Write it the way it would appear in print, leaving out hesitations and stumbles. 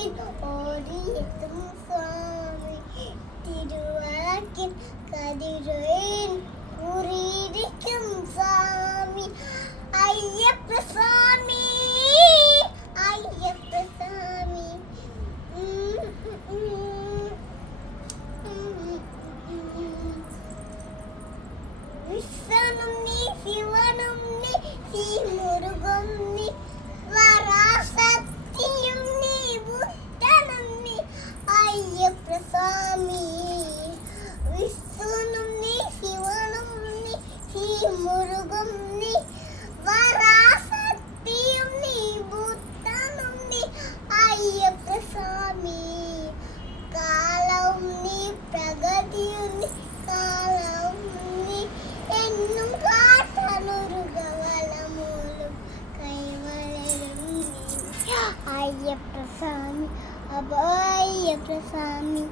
കാലത്തിൽ ഓടിയെത്തും സ്വാമി തിരുവഴക്കിൽ കതിരേൻ കുറിയിരിക്കും സ്വാമി അയ്യപ്പ സ്വാമി അയ്യപ്പ സ്വാമി വിശ്വനും നീ ശിവനും നീ ശ്രീ മുരുകൻ നീ വരാസക്തിയും നീ ബുദ്ധനും നീ അയ്യപ്പ സ്വാമി വിശ്വനും നീ ശിവനും നീ ശ്രീ മുരുകൻ നീ വരാസക്തിയും നീ ബുദ്ധനും നീ അയ്യപ്പ സ്വാമി കാലവും നീ പ്രഗതിയും നീ കാലവും നീ എന്നും കാത്തനൊരു ഗവലമൂലും കൈവളരും നീ അയ്യപ്പ സ്വാമി അയ്യപ്പ സ്വാമി